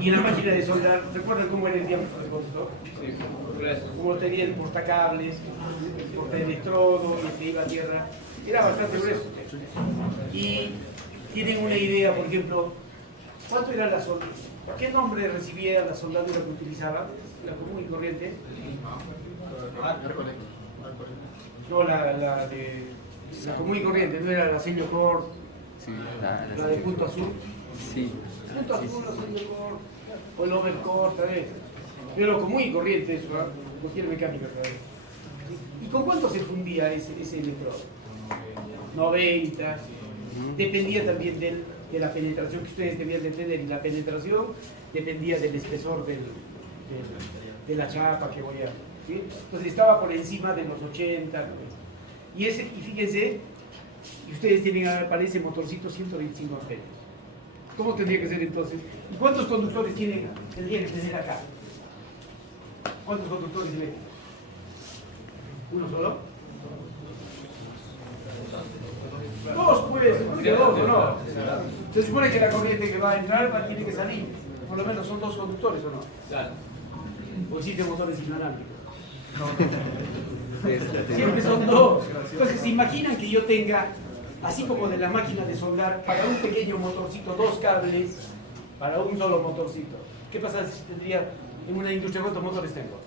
Y en la máquina de soldar, ¿recuerdan cómo era el diámetro del conductor? Como tenía el portacables, el portaelectrodo, y el que iba a tierra, era bastante grueso. Y tienen una idea, por ejemplo, ¿cuánto era la soldadura? ¿Qué nombre recibía la soldadura que utilizaba? La común y corriente. No, la común y corriente, no era la sello core, Sí, la de punto azul. Sí. Punto azul, la sello core, o el overcore, tal vez. Pero común y corriente eso, ¿no? Cualquier mecánica, tal vez. ¿Y con cuánto se fundía ese electrodo? 90. Dependía también de la penetración que ustedes debían de tener, y la penetración dependía del espesor de la chapa que voy a... ¿sí? Entonces estaba por encima de los 80. Y fíjense, y ustedes tienen para ese motorcito 125 amperios. ¿Cómo tendría que ser entonces? ¿Y cuántos conductores tendría que tener acá? ¿Cuántos conductores eléctricos? ¿Uno solo? Dos, pues, porque dos, no. Se supone que la corriente que va a entrar tiene que salir. Por lo menos son dos conductores, ¿o no? Claro. ¿O existen motores inalámbricos? Siempre son dos. Entonces, ¿se imaginan que yo tenga, así como de la máquina de soldar, para un pequeño motorcito, dos cables, para un solo motorcito? ¿Qué pasa si tendría en una industria? ¿Cuántos motores tengo?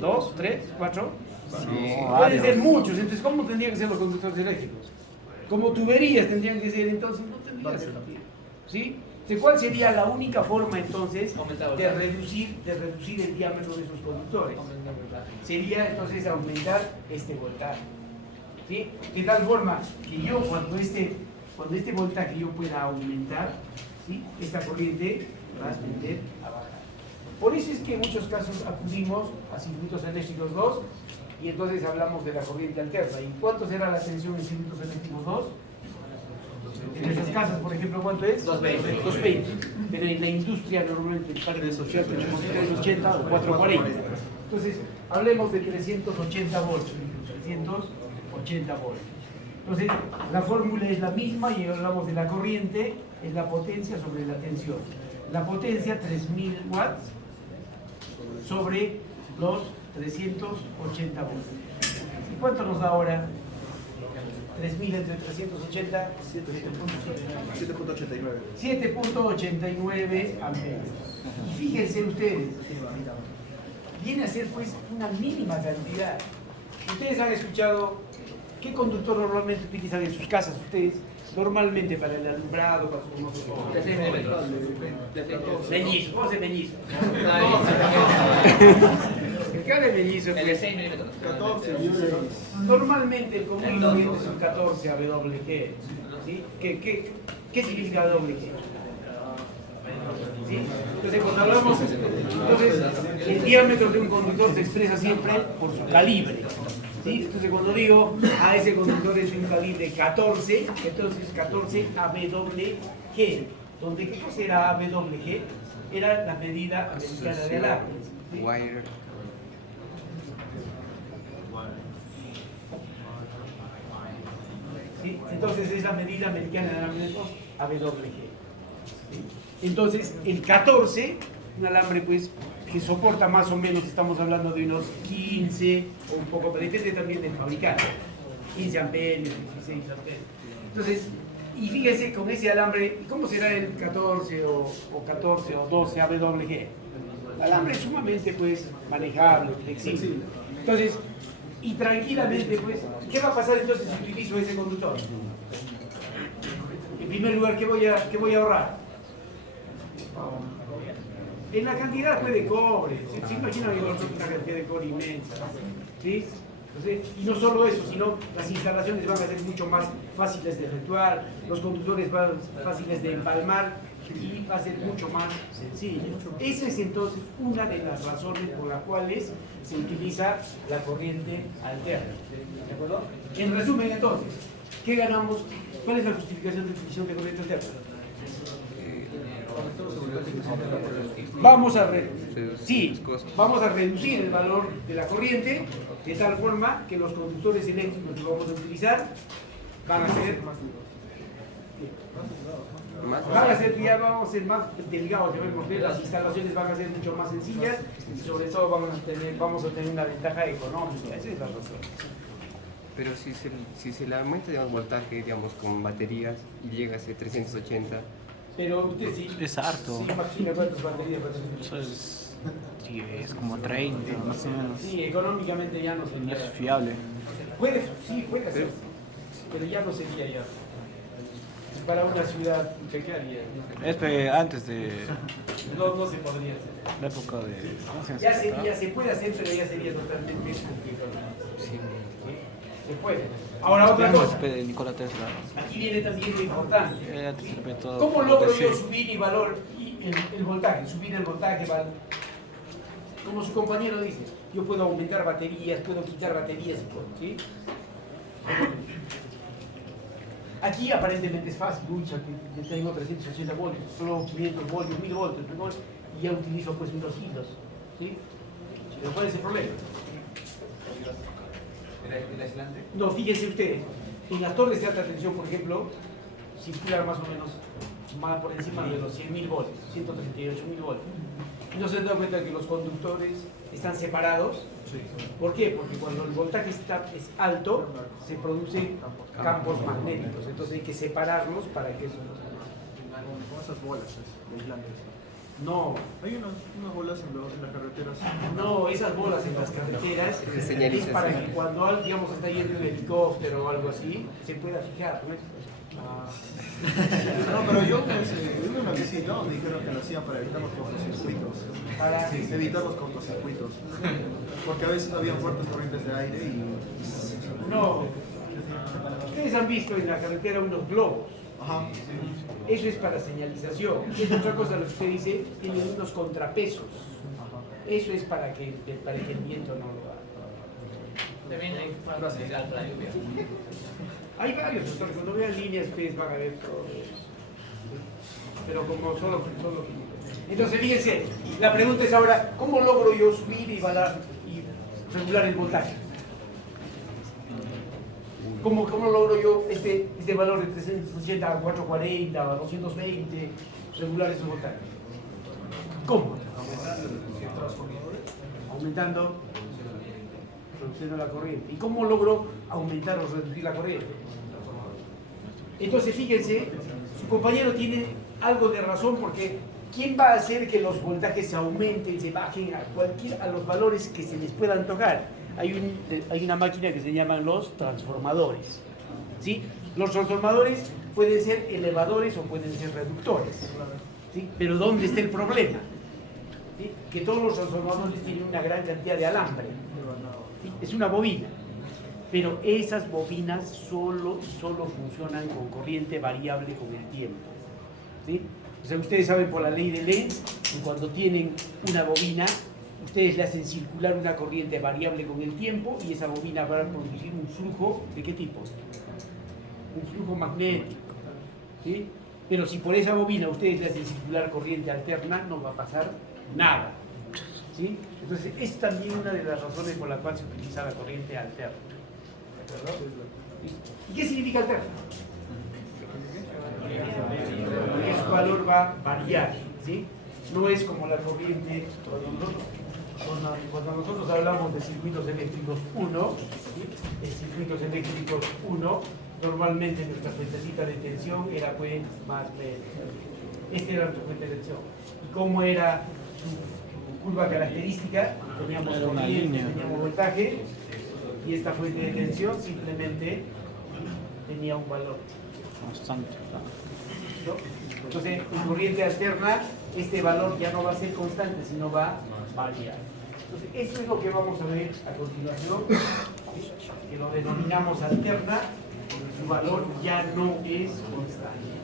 ¿Dos? ¿Tres? ¿Cuatro? Sí. Pueden ser muchos. Entonces, ¿cómo tendrían que ser los conductores eléctricos? Como tuberías tendrían que ser, entonces no tendría sentido. ¿Sí? ¿Cuál sería la única forma entonces de reducir el diámetro de esos conductores? Sería entonces aumentar este voltaje. ¿Sí? De tal forma que yo cuando este voltaje yo pueda aumentar, ¿sí? Esta corriente va a tender a bajar. Por eso es que en muchos casos acudimos a circuitos eléctricos 2 y entonces hablamos de la corriente alterna. ¿Y cuánto será la tensión en circuitos eléctricos 2? En esas casas, por ejemplo, ¿cuánto es? 220. 220. Pero en la industria normalmente el parque de 380 o 440. Entonces, hablemos de 380 voltios. 380 voltios. Entonces, la fórmula es la misma y hablamos de la corriente, es la potencia sobre la tensión. La potencia, 3000 watts, sobre los 380 voltios. ¿Y cuánto nos da ahora? 3000 entre 380, 7.89 amperios. Y fíjense ustedes, viene a ser pues una mínima cantidad. Ustedes han escuchado, ¿qué conductor normalmente utilizan en sus casas ustedes? Normalmente para el alumbrado, para sus motores. Mellizo, ¿cómo se mellizo? El cable mellizo es de 6 milímetros. 14. Normalmente el común y corriente es un 14 AWG. ¿Sí? ¿Qué significa AWG? ¿Sí? Entonces cuando hablamos, el diámetro de un conductor se expresa siempre por su calibre. ¿Sí? Entonces cuando digo a ese conductor es de un calibre 14, entonces 14 AWG. Donde ¿qué cosa era AWG? Era la medida americana de alarmes. ¿Sí? ¿Sí? Entonces es la medida americana de alarmes AWG. ¿Sí? Entonces el 14, un alambre pues que soporta más o menos, estamos hablando de unos 15 o un poco, pero depende también del fabricante, 15 amperios, 16 amperios. Entonces, y fíjense con ese alambre, ¿cómo será el 14 o 14 o 12 AWG? El alambre es sumamente pues manejable, flexible. Entonces, y tranquilamente pues, ¿qué va a pasar entonces si utilizo ese conductor? En primer lugar, ¿qué voy a ahorrar? En la cantidad pues, de cobre. ¿Se imaginan que una cantidad de cobre inmensa? ¿Sí? Entonces, y no solo eso, sino las instalaciones van a ser mucho más fáciles de efectuar, los conductores van a ser fáciles de empalmar y va a ser mucho más sencillo. Esa es entonces una de las razones por las cuales se utiliza la corriente alterna. ¿De acuerdo? En resumen entonces, ¿qué ganamos? ¿Cuál es la justificación de utilización de corriente alterna? Vamos a reducir el valor de la corriente de tal forma que los conductores eléctricos que vamos a utilizar van a ser Van a ser, ya vamos a ser más delgados, porque las instalaciones van a ser mucho más sencillas y sobre todo vamos a tener una ventaja económica. Esa es la razón. Pero si se le aumenta el voltaje, digamos, con baterías y llega a ser 380. Pero usted sí. Es harto. Sí, imagina cuántas baterías. Eso es como 30, más o menos. Sí, económicamente ya no No sería. es fiable. Puede hacerse, pero ya no sería ya. Para una ciudad, ¿qué haría? Es antes de No se podría hacer. la época de... ¿cómo se llama? Ya se puede hacer, pero ya sería totalmente complicado. Sí. Se puede. Ahora otra Tenemos cosa. de Nikola Tesla. Aquí viene también lo importante. Antes se todo ¿Cómo logro sí. yo subir el voltaje? Subir el voltaje, como su compañero dice, yo puedo aumentar baterías, puedo quitar baterías y todo, ¿sí? Aquí aparentemente es fácil, yo tengo 380 voltios, solo 500 voltios, 1000 voltios, y ya utilizo pues unos hilos, ¿sí? Pero ¿cuál es el problema? ¿El aislante? No, fíjense ustedes, en las torres de alta tensión, por ejemplo, circulan más o menos más por encima de los 100.000 voltios, 138.000 voltios. ¿Y no se han dado cuenta que los conductores están separados? Sí. ¿Por qué? Porque cuando el voltaje es alto, se producen campos magnéticos. Entonces hay que separarlos para que eso Con esas bolas aislantes. no. Hay unas bolas en las carreteras. No, esas bolas en las carreteras es para que cuando digamos está yendo un helicóptero o algo así, se pueda fijar, ¿no? No, pero yo en una visita donde dijeron que lo hacían para evitar los cortocircuitos. Para Evitar los cortocircuitos. Porque a veces había fuertes corrientes de aire y... no. Ustedes han visto en la carretera unos globos. Ajá. Eso es para señalización. Es otra cosa lo que usted dice, tienen unos contrapesos. Eso es para que el viento no lo haga. También hay faros de alta lluvia. Hay varios, doctor. Cuando vean líneas, ustedes van a ver todo eso. Pero como solo. Entonces, fíjense, la pregunta es ahora, ¿cómo logro yo subir y regular el voltaje? ¿Cómo logro yo este valor de 380 a 440 a 220, regular esos voltajes? ¿Cómo? Aumentando, reduciendo la corriente. ¿Y cómo logro aumentar o reducir la corriente? Entonces, fíjense, su compañero tiene algo de razón porque ¿quién va a hacer que los voltajes se aumenten, se bajen a los valores que se les puedan tocar? Hay una máquina que se llaman los transformadores, ¿sí? Los transformadores pueden ser elevadores o pueden ser reductores, ¿sí? Pero ¿dónde está el problema? ¿Sí? Que todos los transformadores tienen una gran cantidad de alambre, ¿sí? Es una bobina, pero esas bobinas solo funcionan con corriente variable con el tiempo, ¿sí? O sea, ustedes saben por la ley de Lenz que cuando tienen una bobina ustedes le hacen circular una corriente variable con el tiempo y esa bobina va a producir un flujo, ¿de qué tipo? Un flujo magnético, ¿sí? Pero si por esa bobina ustedes le hacen circular corriente alterna, no va a pasar nada, ¿sí? Entonces, es también una de las razones por la cual se utiliza la corriente alterna. ¿De acuerdo? ¿Y qué significa alterna? Que su valor va a variar, ¿sí? No es como la corriente cuando nosotros hablamos de circuitos eléctricos 1, ¿sí? En circuitos eléctricos 1, normalmente nuestra fuentecita de tensión era pues más menos. Esta era nuestra fuente de tensión. ¿Y cómo era su curva característica? Teníamos corriente, teníamos voltaje, y esta fuente de tensión simplemente tenía un valor Constante. ¿no? Entonces, en corriente alterna, este valor ya no va a ser constante, sino va a variar. Entonces, eso es lo que vamos a ver a continuación, que lo denominamos alterna, su valor ya no es constante.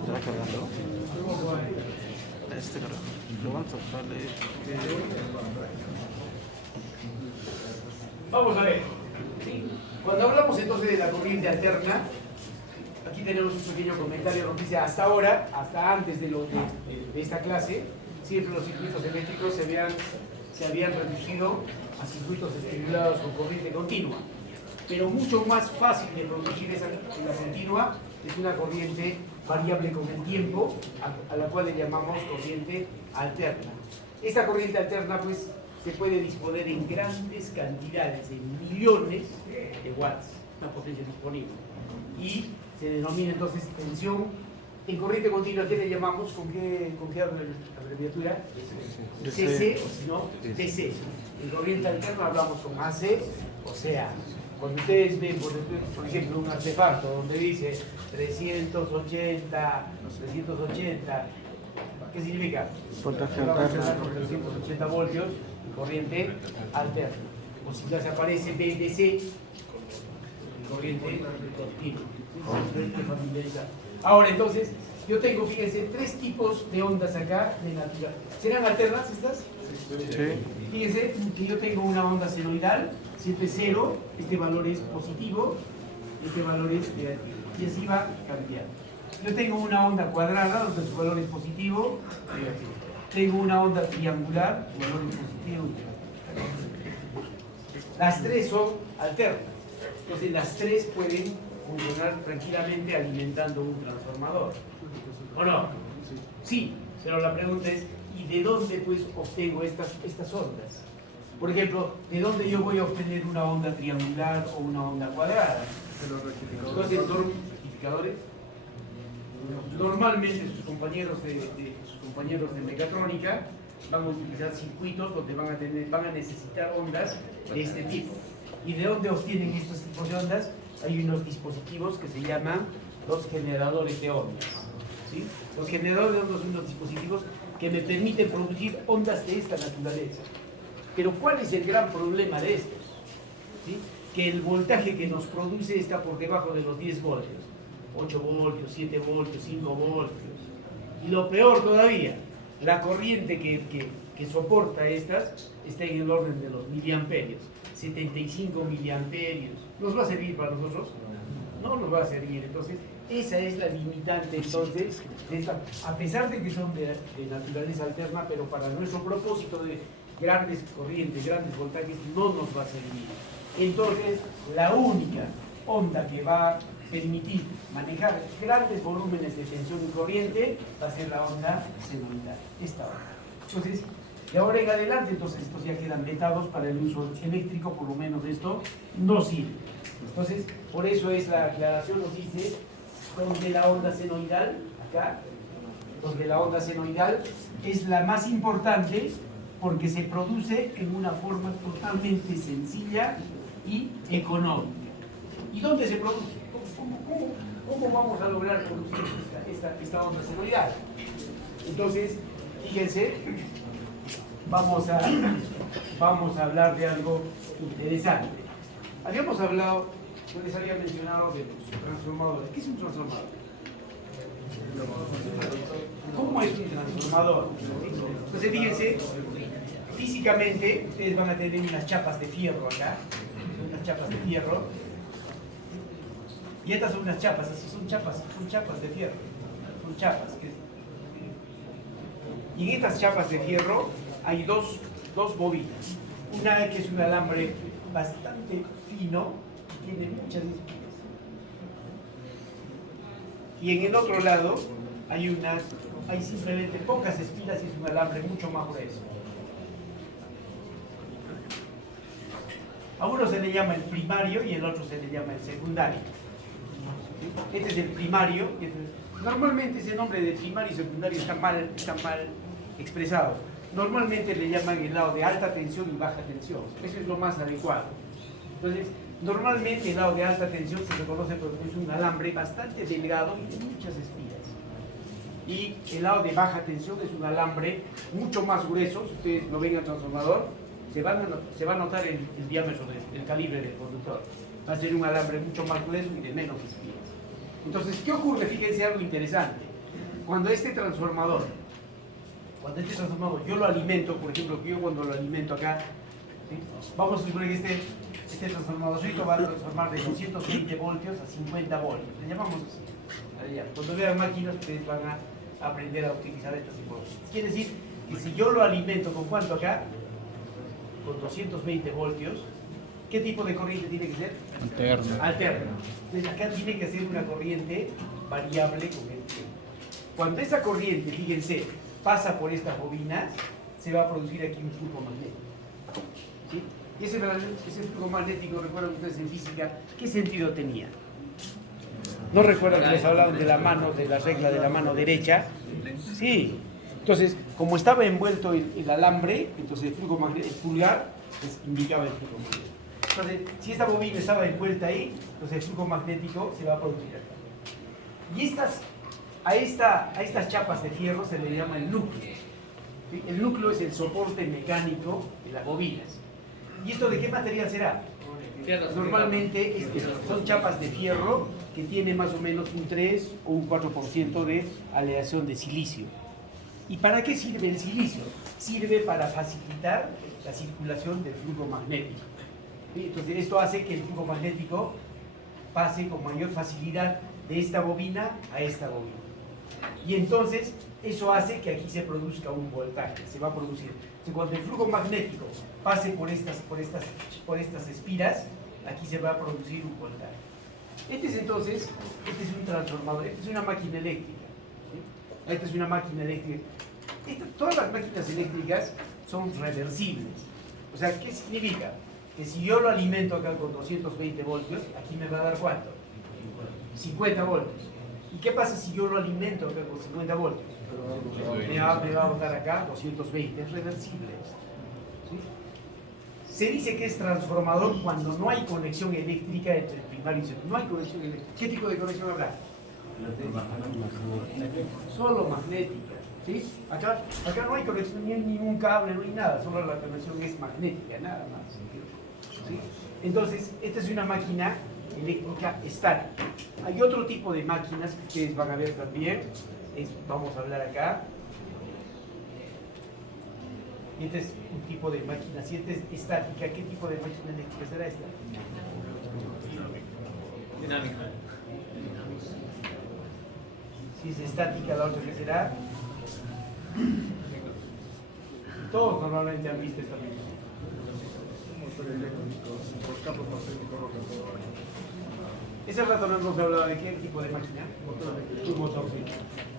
¿Estará cargando? Este cargando. Lo vamos a darle. Vamos a ver. Cuando hablamos entonces de la corriente alterna, aquí tenemos un pequeño comentario, nos dice hasta ahora, hasta antes de esta clase, siempre los circuitos eléctricos se habían reducido a circuitos estimulados con corriente continua. Pero mucho más fácil de producir la continua es una corriente variable con el tiempo, a la cual le llamamos corriente alterna. Esta corriente alterna pues se puede disponer en grandes cantidades, en millones de watts, una potencia disponible. Y se denomina entonces tensión en corriente continua. ¿Qué le llamamos? ¿Con qué abreviatura? DC, o si no, DC. En corriente alterna hablamos con AC, o sea, cuando ustedes ven, por ejemplo, un artefacto donde dice 380, ¿qué significa? Voltaje Vamos a alterno. empezar con 380 voltios y corriente alterna. O si ya se aparece BDC, corriente continua. Ahora entonces, yo tengo, fíjense, tres tipos de ondas acá de natural. ¿Serán alternas estas? Sí. Fíjense que yo tengo una onda senoidal, siempre cero, este valor es positivo, este valor es negativo, y así va cambiando. Yo tengo una onda cuadrada, donde su valor es positivo, negativo. Tengo una onda triangular, su valor es positivo, negativo. Las tres son alternas, entonces las tres pueden funcionar tranquilamente alimentando un transformador. ¿O no? Sí, pero la pregunta es, ¿y de dónde pues obtengo estas ondas? Por ejemplo, ¿de dónde yo voy a obtener una onda triangular o una onda cuadrada? Entonces, rectificadores. Normalmente sus compañeros de mecatrónica van a utilizar circuitos donde van a necesitar ondas de este tipo. ¿Y de dónde obtienen estos tipos de ondas? Hay unos dispositivos que se llaman los generadores de ondas. ¿Sí? Los generadores de ondas son unos dispositivos que me permiten producir ondas de esta naturaleza. Pero ¿cuál es el gran problema de estos? ¿Sí? Que el voltaje que nos produce está por debajo de los 10 voltios. 8 voltios, 7 voltios, 5 voltios. Y lo peor todavía, la corriente que soporta estas está en el orden de los miliamperios. 75 miliamperios. ¿Nos va a servir para nosotros? No nos va a servir. Entonces, esa es la limitante entonces de esta, a pesar de que son de naturaleza alterna, pero para nuestro propósito de grandes corrientes, grandes voltajes, no nos va a servir. Entonces, la única onda que va a permitir manejar grandes volúmenes de tensión y corriente va a ser la onda senoidal, esta onda. Entonces, de ahora en adelante, entonces estos ya quedan vetados para el uso eléctrico, por lo menos esto no sirve. Entonces, por eso es la aclaración, nos dice, donde la onda senoidal, acá, donde la onda senoidal es la más importante porque se produce en una forma totalmente sencilla y económica. ¿Y dónde se produce? ¿Cómo vamos a lograr producir esta onda senoidal? Entonces, fíjense, vamos a hablar de algo interesante. Habíamos hablado, yo les había mencionado de los transformadores. ¿Qué es un transformador? ¿Cómo es un transformador? Entonces, fíjense, físicamente ustedes van a tener unas chapas de fierro acá, unas chapas de fierro, y estas son unas chapas, así son chapas de fierro, son chapas. Y en estas chapas de fierro hay dos bobinas, una que es un alambre bastante fino, y tiene muchas espiras, y en el otro lado hay simplemente pocas espiras y es un alambre mucho más grueso. A uno se le llama el primario y el otro se le llama el secundario. Este es el primario. Normalmente ese nombre de primario y secundario está mal expresado. Normalmente le llaman el lado de alta tensión y baja tensión. Eso es lo más adecuado. Entonces, normalmente el lado de alta tensión se reconoce porque es un alambre bastante delgado y de muchas espiras. Y el lado de baja tensión es un alambre mucho más grueso. Si ustedes lo ven en el transformador, se va a notar el diámetro del calibre del conductor. Va a ser un alambre mucho más grueso y de menos espiras. Entonces, ¿qué ocurre? Fíjense algo interesante. Cuando este transformador yo lo alimento, por ejemplo, yo cuando lo alimento acá, ¿sí? Vamos a suponer que Este transformadorcito va a transformar de 220 voltios a 50 voltios. Le llamamos así. Cuando vean máquinas, ustedes van a aprender a utilizar estos tipos. Quiere decir que si yo lo alimento con cuánto acá, con 220 voltios, ¿qué tipo de corriente tiene que ser? Alterno. Alterno. Entonces acá tiene que ser una corriente variable con el tiempo. Cuando esa corriente, fíjense, pasa por estas bobinas, se va a producir aquí un flujo magnético. ¿Sí? Y ese flujo magnético, recuerdan ustedes en física, ¿qué sentido tenía? ¿No recuerdan que les hablaban de la mano, de la regla de la mano derecha? Sí. Entonces, como estaba envuelto el alambre, entonces el flujo magnético, el pulgar, pues, indicaba el flujo magnético. Entonces, si esta bobina estaba envuelta ahí, entonces el flujo magnético se va a producir acá. Y a estas chapas de fierro se le llama el núcleo. ¿Sí? El núcleo es el soporte mecánico de las bobinas. ¿Y esto de qué material será? Normalmente son chapas de fierro que tienen más o menos un 3 o un 4% de aleación de silicio. ¿Y para qué sirve el silicio? Sirve para facilitar la circulación del flujo magnético. ¿Sí? Entonces esto hace que el flujo magnético pase con mayor facilidad de esta bobina a esta bobina. Y entonces eso hace que aquí se produzca un voltaje, se va a producir. Entonces, cuando el flujo magnético pase por estas espiras, aquí se va a producir un voltaje. Este es un transformador, esta es una máquina eléctrica. ¿Sí? Esta es una máquina eléctrica. Todas las máquinas eléctricas son reversibles. O sea, ¿qué significa? Que si yo lo alimento acá con 220 voltios, aquí me va a dar ¿cuánto? 50 voltios. ¿Y qué pasa si yo lo alimento acá con 50 voltios? Me va a botar acá 220, es reversible esto. ¿Sí? Se dice que es transformador cuando no hay conexión eléctrica entre el primario y el segundo. No hay conexión eléctrica. ¿Qué tipo de conexión habrá? Solo magnética. ¿Sí? Acá no hay conexión, ni hay ningún cable, no hay nada, solo la conexión es magnética, nada más. ¿Sí? Entonces, esta es una máquina eléctrica estática. Hay otro tipo de máquinas que ustedes van a ver también. Vamos a hablar acá. Y este es un tipo de máquina. Si esta es estática, ¿qué tipo de máquina eléctrica será esta? Dinámica. Si es estática, la otra que será. Todos normalmente han visto esta máquina. Ese rato no hemos hablado de qué tipo de máquina. Un motor, sí.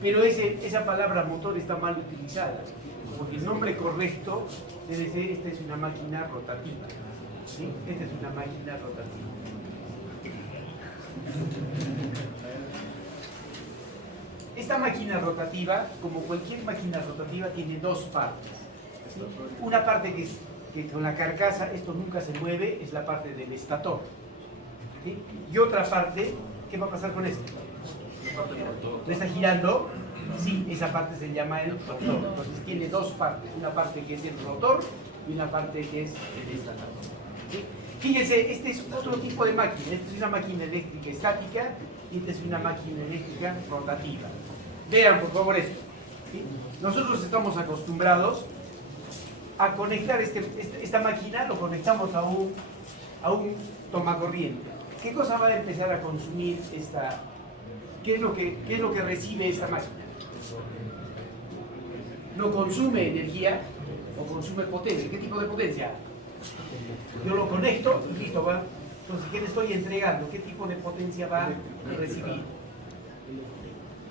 Pero esa palabra motor está mal utilizada, porque el nombre correcto debe ser: esta es una máquina rotativa. ¿Sí? Esta es una máquina rotativa. Esta máquina rotativa, como cualquier máquina rotativa, tiene dos partes. ¿Sí? Una parte que con la carcasa, esto nunca se mueve, es la parte del estator. ¿Sí? Y otra parte, ¿qué va a pasar con esto? ¿No está girando? Sí, esa parte se llama el rotor. Entonces tiene dos partes, una parte que es el rotor y una parte que es el estator. ¿Sí? Fíjense, este es otro tipo de máquina. Esta es una máquina eléctrica estática y esta es una máquina eléctrica rotativa. Vean por favor esto. ¿Sí? Nosotros estamos acostumbrados a conectar esta máquina, lo conectamos a un tomacorriente. ¿Qué cosa va a empezar a consumir esta? ¿Qué es lo que recibe esta máquina? ¿No consume energía o consume potencia? ¿Qué tipo de potencia? Yo lo conecto y listo, va. Entonces, ¿qué le estoy entregando? ¿Qué tipo de potencia va a recibir?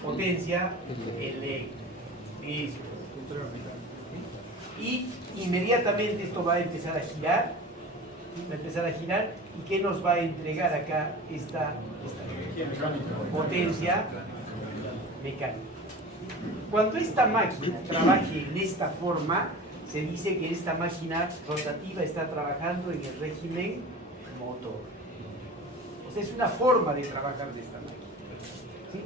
Potencia eléctrica. Listo. Y inmediatamente esto va a empezar a girar. Va a empezar a girar. ¿Y qué nos va a entregar acá esta potencia mecánica? Cuando esta máquina trabaje en esta forma, se dice que esta máquina rotativa está trabajando en el régimen motor. O sea, es una forma de trabajar de esta máquina. ¿Sí?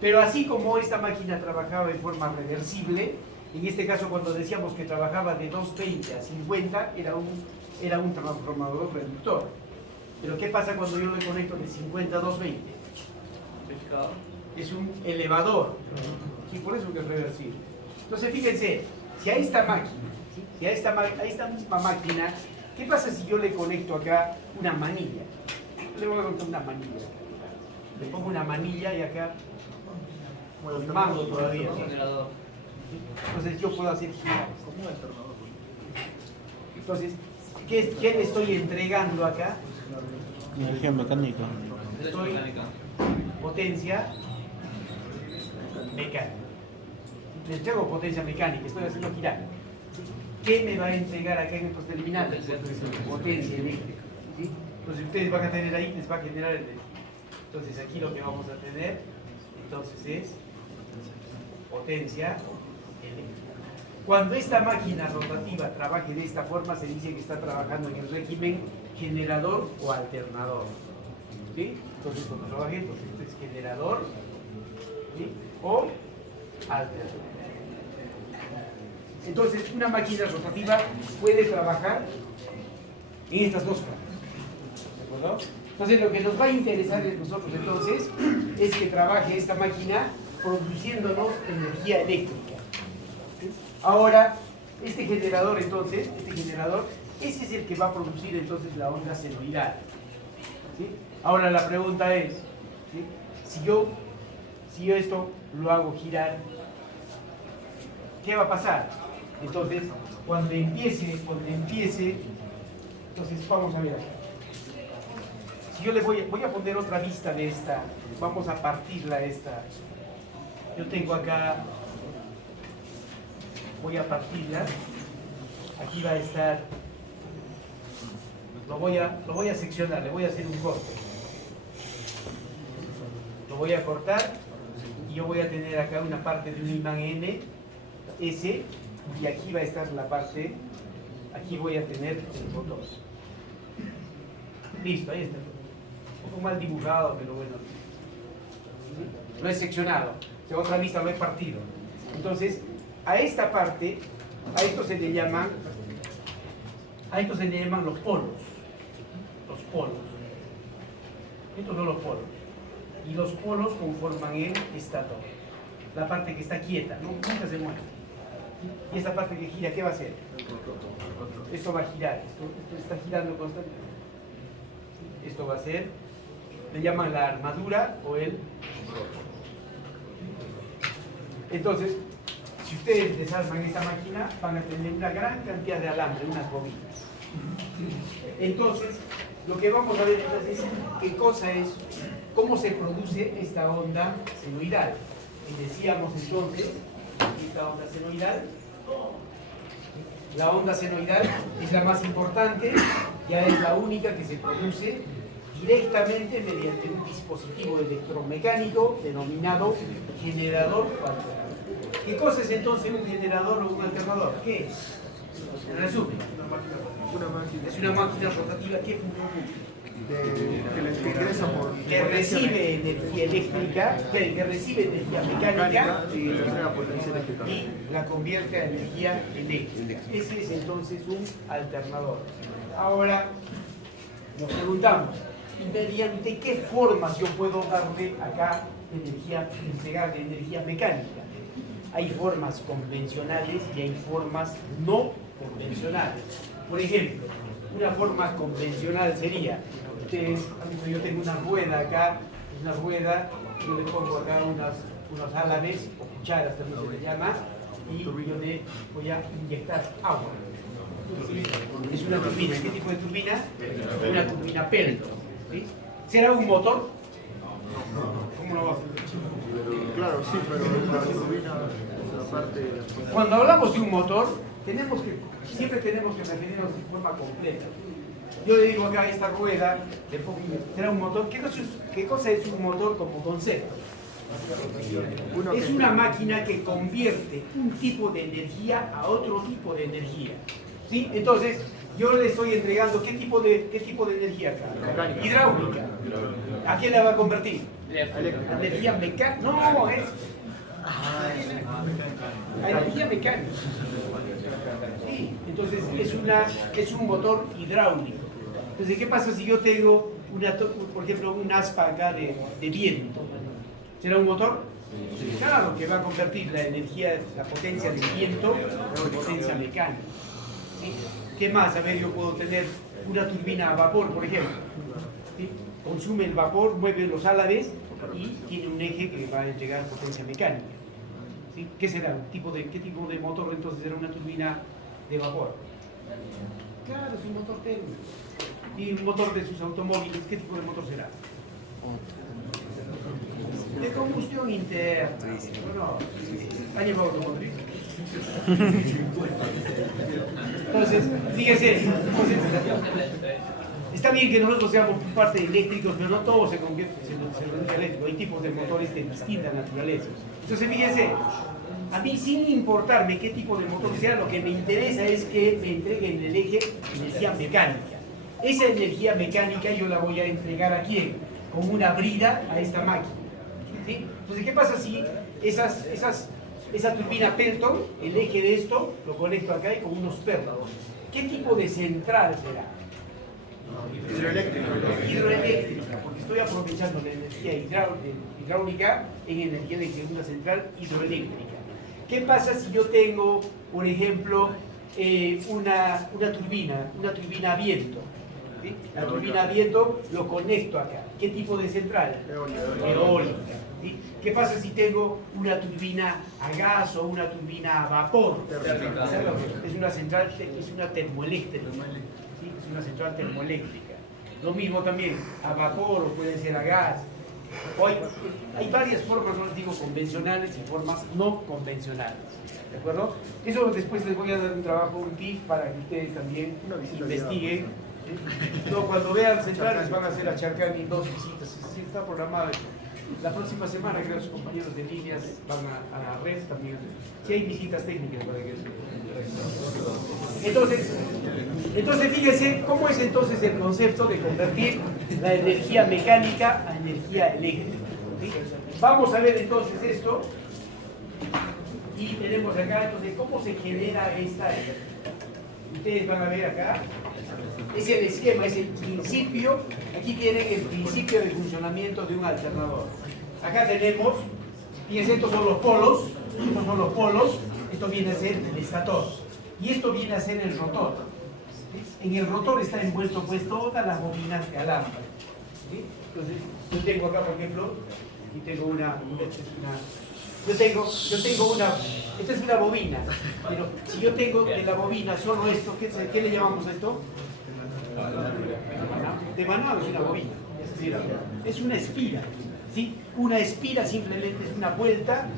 Pero así como esta máquina trabajaba en forma reversible, en este caso cuando decíamos que trabajaba de 220 a 50, era un transformador reductor. Pero ¿qué pasa cuando yo le conecto de 50 a 220? Es un elevador. Sí, por eso que es reversible. Entonces fíjense, si a esta máquina, ¿sí? Si a esta misma máquina ¿Qué pasa si yo le conecto acá una manilla? Le voy a conectar una manilla. Le pongo una manilla y acá el mango todavía. Generador. Entonces yo puedo hacer girar. Como un alternador. Entonces, ¿qué le estoy entregando acá? Energía mecánica. Estoy potencia mecánica. Le entrego potencia mecánica, estoy haciendo girar. ¿Qué me va a entregar acá en estos terminales? Potencia eléctrica. ¿Sí? Entonces ustedes van a tener ahí, les va a generar el... Entonces aquí lo que vamos a tener, entonces es potencia eléctrica. Cuando esta máquina rotativa trabaje de esta forma, se dice que está trabajando en el régimen generador o alternador. ¿Sí? Entonces cuando trabaje, entonces esto es generador, ¿sí? O alternador. Entonces una máquina rotativa puede trabajar en estas dos formas. ¿De acuerdo? Entonces lo que nos va a interesar a nosotros entonces es que trabaje esta máquina produciéndonos energía eléctrica. ¿Sí? Ahora, este generador entonces, ese es el que va a producir entonces la onda senoidal. ¿Sí? Ahora la pregunta es, ¿sí? si yo esto lo hago girar, ¿qué va a pasar? Entonces, cuando empiece, entonces vamos a ver acá. Si yo le voy a poner otra vista de esta, vamos a partirla esta. Yo tengo acá, voy a partirla. Aquí va a estar, lo voy a seccionar, le voy a hacer un corte. Lo voy a cortar y yo voy a tener acá una parte de un imán N, S, y aquí va a estar la parte, aquí voy a tener el motor. Listo, ahí está. Un poco mal dibujado, pero bueno. Lo he seccionado. De otra vista lo he partido. Entonces, a esta parte, a esto se le llaman los polos. Los polos. Estos son los polos. Y los polos conforman el estator. La parte que está quieta, ¿no? Nunca se mueve. Y esta parte que gira, ¿qué va a hacer? Esto va a girar, esto está girando constantemente. Esto va a ser, le llaman la armadura o el rotor. Entonces, si ustedes desarman esta máquina, van a tener una gran cantidad de alambre, unas bobinas. Entonces, lo que vamos a ver entonces es qué cosa es, cómo se produce esta onda senoidal. Y decíamos entonces, esta onda senoidal, la onda senoidal es la más importante, ya es la única que se produce directamente mediante un dispositivo electromecánico denominado generador o alternador. ¿Qué cosa es entonces un generador o un alternador? ¿Qué es? En resumen, es una máquina rotativa que que recibe energía eléctrica, que recibe energía mecánica y la convierte a energía eléctrica. Ese es entonces un alternador. Ahora nos preguntamos, ¿mediante qué formas yo puedo darle acá energía, entregarle energía mecánica? Hay formas convencionales y hay formas no convencionales. Por ejemplo, una forma convencional sería, yo tengo una rueda acá, yo le pongo acá unos álabes o cucharas también se le llama, y yo le voy a inyectar agua. Es una turbina. ¿Qué tipo de turbina? Una turbina Pelton. ¿Sí? ¿Será un motor? ¿Cómo lo va a hacer? Claro, sí, pero la turbina, esa parte... Cuando hablamos de un motor, siempre tenemos que referirnos de forma completa. Yo le digo acá a esta rueda, ¿será un motor? ¿Qué cosa es un motor como concepto? Es una máquina que convierte un tipo de energía a otro tipo de energía. ¿Sí? Entonces, yo le estoy entregando ¿qué tipo de energía acá? Mecánica. Hidráulica. ¿A qué la va a convertir? Energía mecánica. No, es a energía mecánica. Sí, entonces es un motor hidráulico. Entonces, ¿qué pasa si yo tengo, por ejemplo, un aspa acá de viento? ¿Será un motor? Sí. Claro, que va a convertir la energía, la potencia del viento en potencia mecánica. ¿Sí? ¿Qué más? A ver, yo puedo tener una turbina a vapor, por ejemplo. ¿Sí? Consume el vapor, mueve los álabes y tiene un eje que va a entregar potencia mecánica. ¿Sí? ¿Qué será? ¿Qué tipo de motor entonces será una turbina de vapor? Claro, es un motor térmico. Y un motor de sus automóviles, ¿qué tipo de motor será? De combustión interna. Bueno, ¿ha llevado automotriz? Entonces, fíjese, está bien que nosotros seamos parte de eléctricos, pero no todo se reduce a eléctrico. Hay tipos de motores de distinta naturaleza. Entonces, fíjese, a mí sin importarme qué tipo de motor sea, lo que me interesa es que me entreguen el eje energía mecánica. Esa energía mecánica yo la voy a entregar ¿a quién? Con una brida a esta máquina. ¿Sí? Entonces, ¿qué pasa si esa turbina Pelton, el eje de esto, lo conecto acá y con unos pérlados? ¿Qué tipo de central será? Hidroeléctrica, porque estoy aprovechando la energía hidráulica en energía de una central hidroeléctrica. ¿Qué pasa si yo tengo, por ejemplo, una turbina a viento? ¿Sí? La turbina a viento lo conecto acá. ¿Qué tipo de central? Eólica. ¿Sí? ¿Qué pasa si tengo una turbina a gas o una turbina a vapor? Es una central, es una termoeléctrica. ¿Sí? Es una central termoeléctrica. Lo mismo también a vapor o puede ser a gas. Hay varias formas, no les digo convencionales y formas no convencionales. ¿De acuerdo? Eso después les voy a dar un trabajo, un tip para que ustedes también investiguen. No, cuando vean centrales van a hacer a Charcani 2 visitas. Sí, está programada. La próxima semana creo que sus compañeros de líneas van a red también. Sí hay visitas técnicas para que entonces fíjense cómo es entonces el concepto de convertir la energía mecánica a energía eléctrica. ¿Sí? Vamos a ver entonces esto y tenemos acá entonces cómo se genera esta energía. Ustedes van a ver acá, es el esquema, es el principio, aquí tienen el principio de funcionamiento de un alternador. Acá tenemos, fíjense, estos son los polos, esto viene a ser el estator, y esto viene a ser el rotor. En el rotor está envuelto pues todas las bobinas de alambre. ¿Sí? Entonces, yo tengo acá, por ejemplo, y tengo esta es una bobina, pero si yo tengo en la bobina solo esto, ¿qué le llamamos a esto? De manado es una bobina, es una espira, ¿sí? Una espira simplemente es una vuelta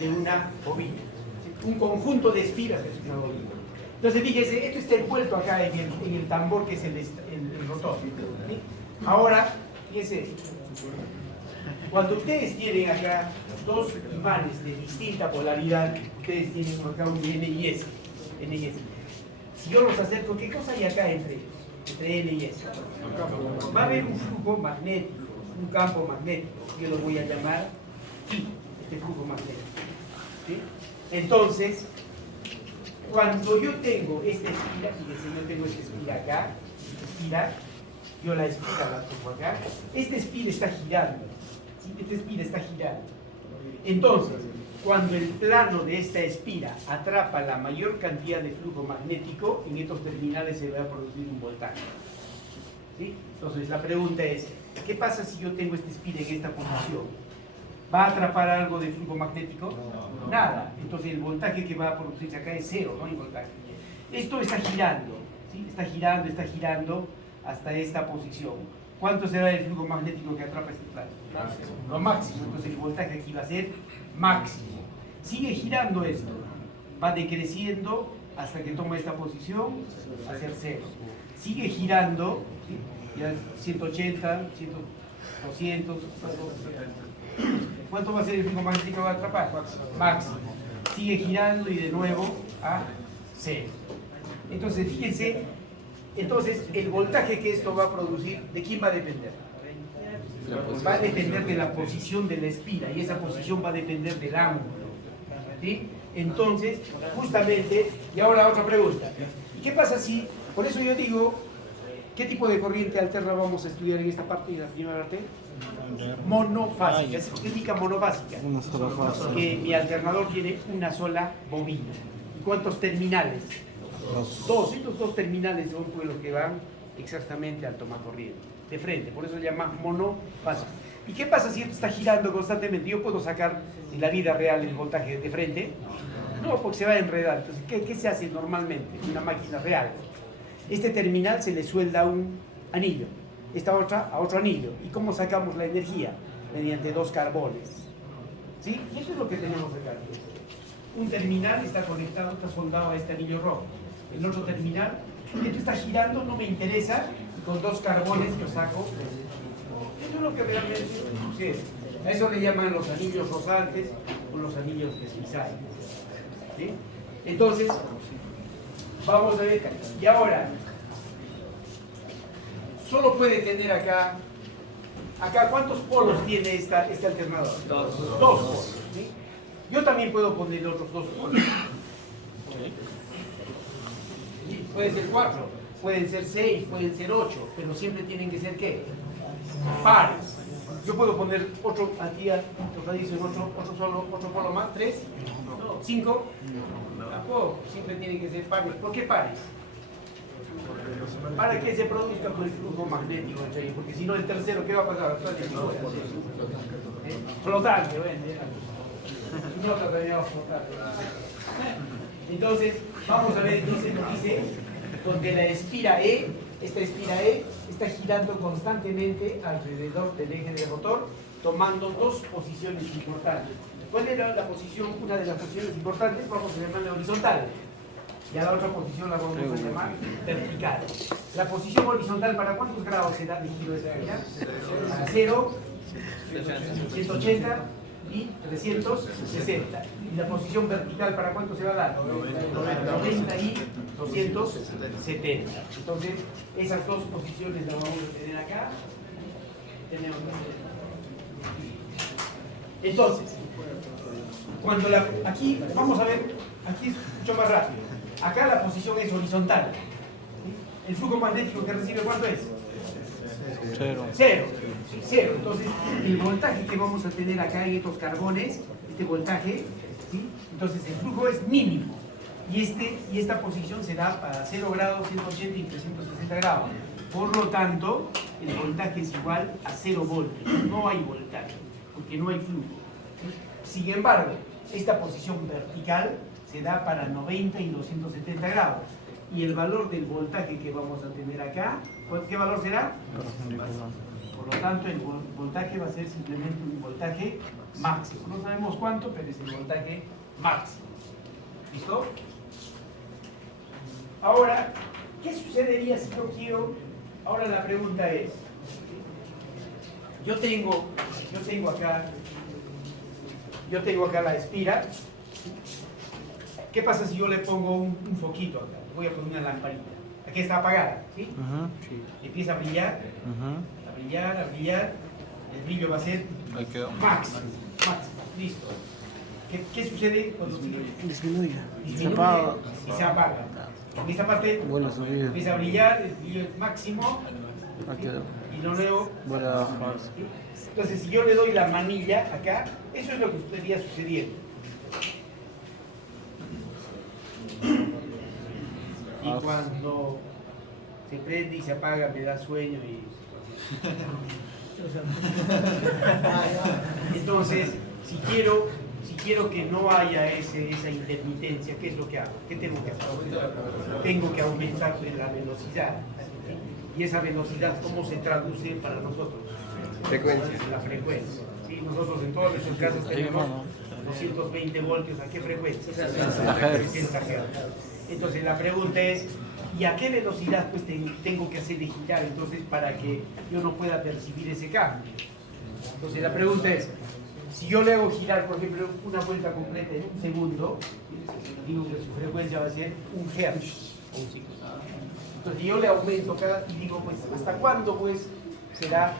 de una bobina, ¿sí? Un conjunto de espiras es una bobina. Entonces fíjese, esto está envuelto acá en el tambor que es el rotor, ¿sí? Ahora, fíjese, cuando ustedes tienen acá dos imanes de distinta polaridad, ustedes tienen acá un N y S. Si yo los acerco, ¿qué cosa hay acá entre N y S? Va a haber un flujo magnético, un campo magnético, yo lo voy a llamar I, este flujo magnético. ¿Sí? Entonces, cuando yo tengo esta espira, fíjense, yo tengo esta espira acá, yo la espira la toco acá, esta espira está girando. ¿Sí? Esta espira está girando. Entonces, cuando el plano de esta espira atrapa la mayor cantidad de flujo magnético, en estos terminales se va a producir un voltaje. ¿Sí? Entonces, la pregunta es, ¿qué pasa si yo tengo esta espira en esta posición? ¿Va a atrapar algo de flujo magnético? Nada. Entonces, el voltaje que va a producirse acá es cero, no hay voltaje. Esto está girando, ¿sí? Está girando hasta esta posición. ¿Cuánto será el flujo magnético que atrapa este plano? Lo máximo. Entonces el voltaje aquí va a ser máximo. Sigue girando esto. Va decreciendo hasta que toma esta posición a ser cero. Sigue girando, ¿sí? Ya 180, 200. ¿Cuánto va a ser el flujo magnético que va a atrapar? Máximo. Sigue girando y de nuevo a cero. Entonces fíjense. Entonces, el voltaje que esto va a producir, ¿de quién va a depender? Va a depender de la posición de la espira, y esa posición va a depender del ángulo. ¿Sí? Entonces, justamente, y ahora otra pregunta. ¿Y qué pasa si, por eso yo digo, qué tipo de corriente alterna vamos a estudiar en esta parte, en la primera parte? Monofásica. ¿Qué significa monofásica? Una sola fase. Que mi alternador tiene una sola bobina. ¿Y cuántos terminales? Dos. Estos dos terminales son pues, los que van exactamente al tomacorriente, de frente, por eso se llama monofásico. ¿Y qué pasa si esto está girando constantemente? ¿Yo puedo sacar en la vida real el voltaje de frente? No, porque se va a enredar. Entonces, ¿qué se hace normalmente en una máquina real? Este terminal se le suelda un anillo, esta otra a otro anillo. ¿Y cómo sacamos la energía? Mediante dos carbones. ¿Sí? Y eso es lo que tenemos acá. Un terminal está conectado, está soldado a este anillo rojo. El otro terminal, esto está girando, no me interesa, y con dos carbones yo saco. Eso es lo que realmente sucede. A eso le llaman los anillos rosantes o los anillos de Cisaille. ¿Sí? Entonces, vamos a ver. Y ahora, solo puede tener acá, ¿cuántos polos tiene este alternador? Dos polos. ¿Sí? Yo también puedo poner otros dos polos. ¿Sí? Puede ser 4, pueden ser 6, pueden ser 8, pero siempre tienen que ser ¿qué? Pares. Yo puedo poner otro aquí, otro polo más, 3, 5. Tampoco, siempre tienen que ser pares. ¿Por qué pares? Para que se produzca el flujo magnético entre ellos, porque si no el tercero, ¿qué va a pasar? Flotante, no todavía va a flotar. Entonces, vamos a ver entonces lo que dice, donde la espira esta espira E está girando constantemente alrededor del eje del rotor, tomando dos posiciones importantes. ¿Cuál era la posición? Una de las posiciones importantes, vamos a llamarla horizontal. Y a la otra posición la vamos a llamar vertical. La posición horizontal, ¿para cuántos grados se da de giro esta espira? Para 0, 180 y 360. Y la posición vertical, ¿para cuánto se va a dar? 90 y 270. Entonces, esas dos posiciones las vamos a tener acá. Tenemos entonces, cuando aquí, vamos a ver, aquí es mucho más rápido. Acá la posición es horizontal. ¿El flujo magnético que recibe cuánto es? Cero. Entonces, el voltaje que vamos a tener acá en estos carbones, este voltaje, ¿sí? Entonces el flujo es mínimo. Y esta posición se da para 0 grados, 180 y 360 grados. Por lo tanto, el voltaje es igual a 0 voltios. No hay voltaje, porque no hay flujo. Sin embargo, esta posición vertical se da para 90 y 270 grados. Y el valor del voltaje que vamos a tener acá, ¿qué valor será? Por lo tanto, el voltaje va a ser simplemente un voltaje máximo. No sabemos cuánto, pero es el voltaje máximo. ¿Listo? Ahora, ¿qué sucedería si yo quiero? Ahora la pregunta es, yo tengo acá la espira. ¿Qué pasa si yo le pongo un foquito acá? Voy a poner una lamparita. Aquí está apagada, ¿sí? Empieza a brillar, a brillar. El brillo va a ser máximo. Listo. ¿Qué sucede cuando disminuye? Se apaga. Y se apaga. En esta parte empieza a brillar, el brillo es máximo. Y lo nuevo. Entonces, si yo le doy la manilla acá, eso es lo que estaría sucediendo. Y cuando se prende y se apaga, me da sueño y... Entonces, si quiero que no haya esa intermitencia, ¿qué es lo que hago? ¿Qué tengo que hacer? Tengo que aumentar la velocidad. ¿Y esa velocidad cómo se traduce para nosotros? Frecuencia. La frecuencia. ¿Sí? Nosotros en todos nuestros casos tenemos 220 voltios. ¿A qué frecuencia? 60 Hz. Entonces la pregunta es, ¿y a qué velocidad pues tengo que hacerle girar entonces para que yo no pueda percibir ese cambio? Entonces la pregunta es, si yo le hago girar, por ejemplo, una vuelta completa en un segundo, digo que su frecuencia va a ser 1 Hz o un ciclo. Entonces yo le aumento acá y digo, pues, ¿hasta cuándo pues será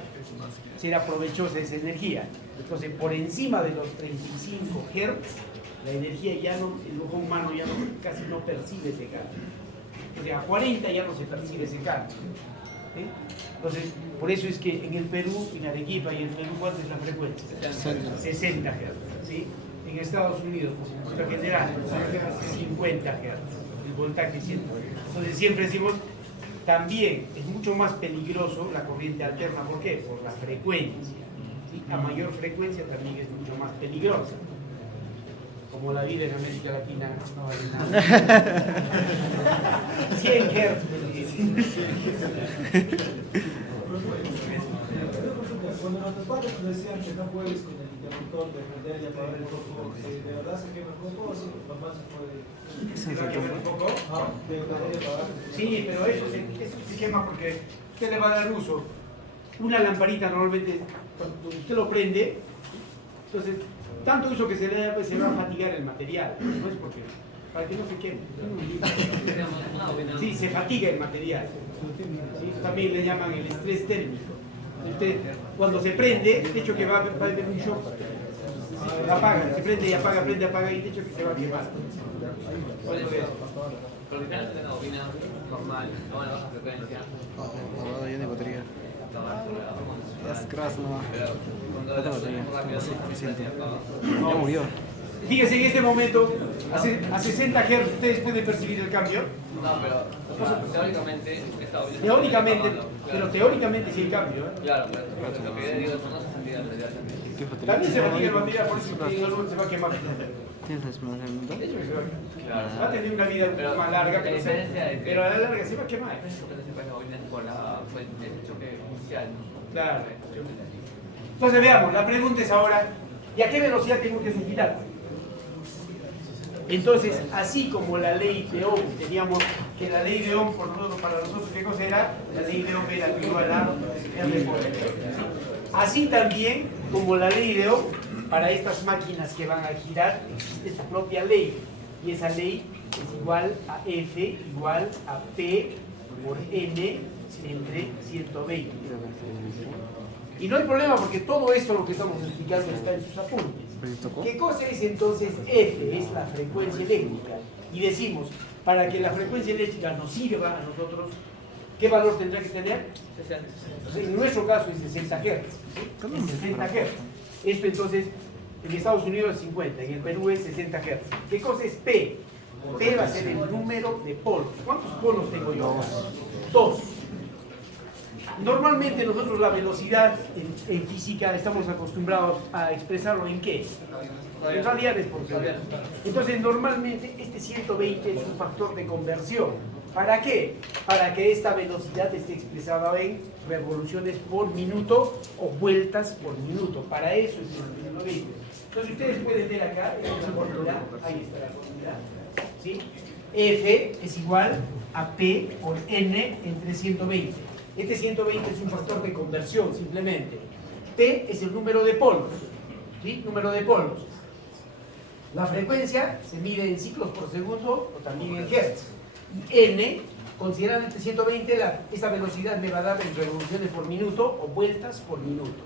provechosa esa energía? Entonces, por encima de los 35 Hz, la energía ya no, el ojo humano ya no, casi no percibe ese cambio. O sea, a 40 ya no se percibe ese cambio. ¿Sí? Entonces, por eso es que en el Perú, en Arequipa y en el Perú, ¿cuánto es la frecuencia? 60 Hz. ¿Sí? En Estados Unidos, pues en general, 50 Hz. el voltaje 100. Entonces siempre decimos, también es mucho más peligroso la corriente alterna. ¿Por qué? Por la frecuencia. ¿Sí? A mayor frecuencia también es mucho más peligrosa. Como la vida en América Latina no vale nada. 100 Hz. Cuando nuestros padres nos decían que no puedes con el interruptor de prender y apagar el foco, ¿de verdad se quema el foco o si papá se puede? ¿Se va a quemar un poco? De prender y apagar. Sí, pero eso se quema porque usted le va a dar uso. Una lamparita normalmente, cuando usted lo prende, entonces, tanto uso que se le da, pues se va a fatigar el material. No es porque, para que no se queme. Sí, se fatiga el material. ¿Sí? También le llaman el estrés térmico. Usted, cuando se prende, de hecho que va a haber un shock. Apaga, se prende y apaga, prende, apaga y de hecho que se va a quemar. Por eso, por lo general una bobina normal, no a baja frecuencia. No, yo ni batería. Es crash, no. Pero cuando No tengo batería. rápido, Sí, suficiente. No. Ya murió. Fíjense en este momento, a 60 Hz ustedes pueden percibir el cambio. No, pero teóricamente esta bobina. Teóricamente, pero teóricamente sí hay cambio. Claro, pero lo que yo digo es no se sentiría el material también. ¿Qué batería? También se fatiga el material, por eso que en algún se va a quemar. ¿Tienes desplazamiento? De hecho que se va a quemar. Claro. Va a tener una vida un poco más larga, La pero, diferencia es que- pero a la larga se va a quemar. La diferencia es que la bobina es por la fuente de choque inicial. Claro. Entonces veamos, la pregunta es ahora, ¿y a qué velocidad tengo que girar? Entonces, así como la ley de Ohm, teníamos que la ley de Ohm para nosotros, ¿qué cosa era? La ley de Ohm era igual a R por L. Así también, como la ley de Ohm, para estas máquinas que van a girar, existe su propia ley. Y esa ley es igual a F igual a P por N entre 120. Y no hay problema porque todo esto lo que estamos explicando está en sus apuntes. ¿Qué cosa es entonces F? Es la frecuencia eléctrica. Y decimos, para que la frecuencia eléctrica nos sirva a nosotros, ¿qué valor tendrá que tener? Entonces, en nuestro caso es 60 Hz. ¿Sí? Es 60 Hz. Esto entonces, en Estados Unidos es 50, en el Perú es 60 Hz. ¿Qué cosa es P? P va a ser el número de polos. ¿Cuántos polos tengo yo? Dos. Normalmente nosotros la velocidad en física estamos acostumbrados a expresarlo en qué? En radianes por segundo. Entonces normalmente este 120 es un factor de conversión. ¿Para qué? Para que esta velocidad esté expresada en revoluciones por minuto o vueltas por minuto. Para eso es el 120. Entonces ustedes pueden ver acá, esta fórmula, ahí está la fórmula, ¿sí? F es igual a P por N entre 120. Este 120 es un factor de conversión simplemente. P es el número de polos, ¿sí? Número de polos. La frecuencia se mide en ciclos por segundo o también en hertz. Y N, considerando este 120, esta velocidad me va a dar en revoluciones por minuto o vueltas por minuto.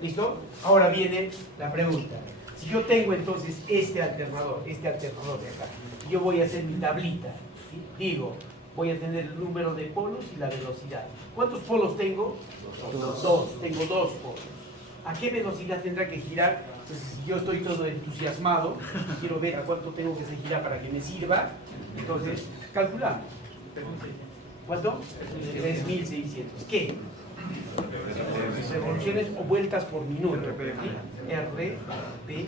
¿Listo? Ahora viene la pregunta. Si yo tengo entonces este alternador de acá, y yo voy a hacer mi tablita, ¿sí? Digo, voy a tener el número de polos y la velocidad. ¿Cuántos polos tengo? Dos. Tengo dos polos. ¿A qué velocidad tendrá que girar? Entonces, si yo estoy todo entusiasmado, quiero ver a cuánto tengo que girar para que me sirva, entonces calculamos. ¿Cuánto? 3600. ¿Qué? Revoluciones o vueltas por minuto. ¿Sí? R, P.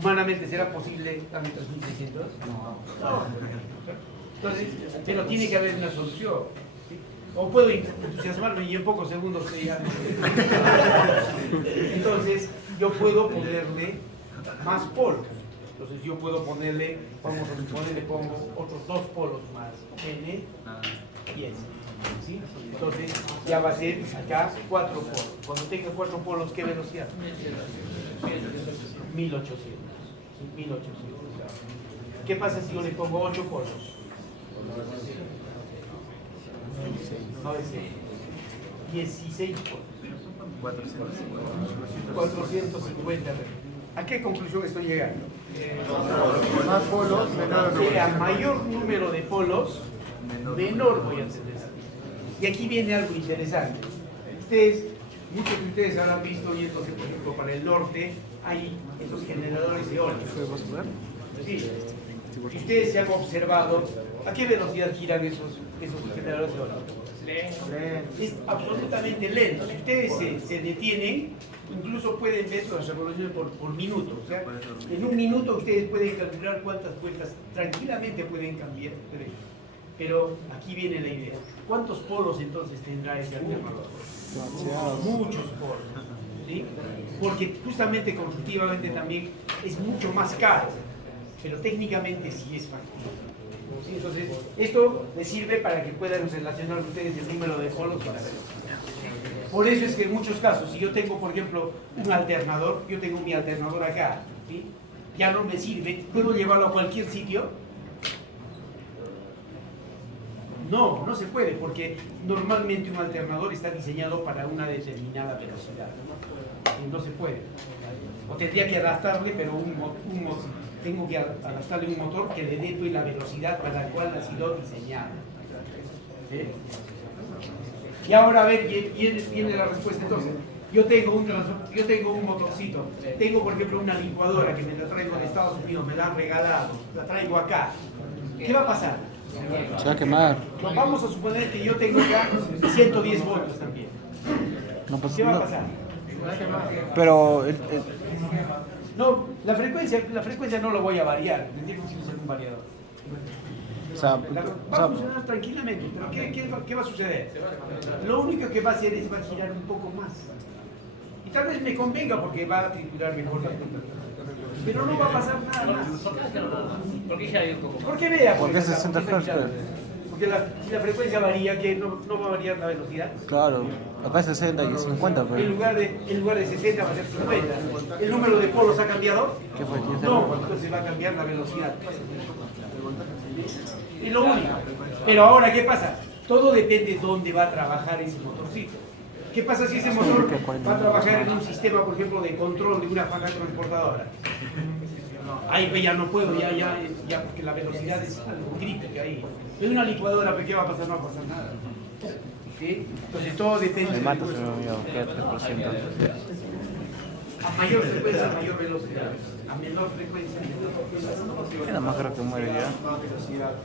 ¿Humanamente será posible darme 3600? No. Entonces, pero tiene que haber una solución. ¿Sí? O puedo entusiasmarme y en pocos segundos te diga. Entonces, yo puedo ponerle más polos. Entonces, yo puedo ponerle, vamos a suponer, le pongo otros dos polos más, N y S. ¿Sí? Entonces, ya va a ser acá 4 polos. Cuando tenga 4 polos, ¿qué velocidad? 1800. ¿Sí? 1800. ¿Qué pasa si yo le pongo 8 polos? 900. 16 polos. 450. ¿A qué conclusión estoy llegando? Más polos, menor Que a mayor número de polos, menor voy a tener. Y aquí viene algo interesante. Muchos de ustedes habrán visto, y entonces, por ejemplo, para el norte hay esos generadores eólicos. Sí. Si ustedes se han observado, ¿a qué velocidad giran esos generadores eólicos? Es absolutamente lento. Si ustedes se detienen, incluso pueden ver las revoluciones por minuto. O sea, en un minuto ustedes pueden calcular cuántas vueltas tranquilamente pueden cambiar. Pero aquí viene la idea. ¿Cuántos polos entonces tendrá ese alternador? Muchos polos. ¿Sí? Porque justamente constructivamente también es mucho más caro, pero técnicamente sí es factible. ¿Sí? Entonces, esto les sirve para que puedan relacionar ustedes el número de polos y la velocidad. Por eso es que en muchos casos, si yo tengo, por ejemplo, un alternador, yo tengo mi alternador acá, ¿sí? Ya no me sirve, ¿puedo llevarlo a cualquier sitio? No, no se puede, porque normalmente un alternador está diseñado para una determinada velocidad. Y no se puede. O tendría que adaptarle, pero tengo que adaptarle un motor que le dé pues, la velocidad para la cual ha sido diseñado. ¿Sí? Y ahora a ver, viene la respuesta entonces. Yo tengo un motorcito, tengo por ejemplo una licuadora que me la traigo de Estados Unidos, me la han regalado, la traigo acá. ¿Qué va a pasar? Se va a quemar. Vamos a suponer que yo tengo acá 110 voltios también. No, pues, ¿Qué va a no. pasar? Pero No, la frecuencia no la voy a variar, tendría que utilizar un variador. o sea, Va a funcionar tranquilamente, pero ¿qué va a suceder? Lo único que va a hacer es va a girar un poco más. Y tal vez me convenga porque va a triturar mejor la fruta. Pero no va a pasar nada más. ¿Por qué ya hay un poco más? Porque vea, Porque es 60 Hz. Porque si la frecuencia varía, que no va a variar la velocidad. claro, acá es 60 y 50, En pero lugar de 60 va a ser 50. ¿El número de polos ha cambiado? ¿qué fue? No, entonces va a cambiar la velocidad. Es lo único. Pero ahora, ¿qué pasa? Todo depende de dónde va a trabajar ese motorcito. ¿Qué pasa si ese motor va a trabajar en un sistema, por ejemplo, de control de una faja transportadora? Ahí pues ya no puedo, ya porque la velocidad es algo crítica ahí. Es una licuadora, ¿pero qué va a pasar? No va a pasar nada. ¿Sí? Entonces todo depende Me del mata, curso. señor mío, queda 3%. A mayor frecuencia, mayor velocidad. A menor frecuencia, menor velocidad. Nada más creo que muere ya.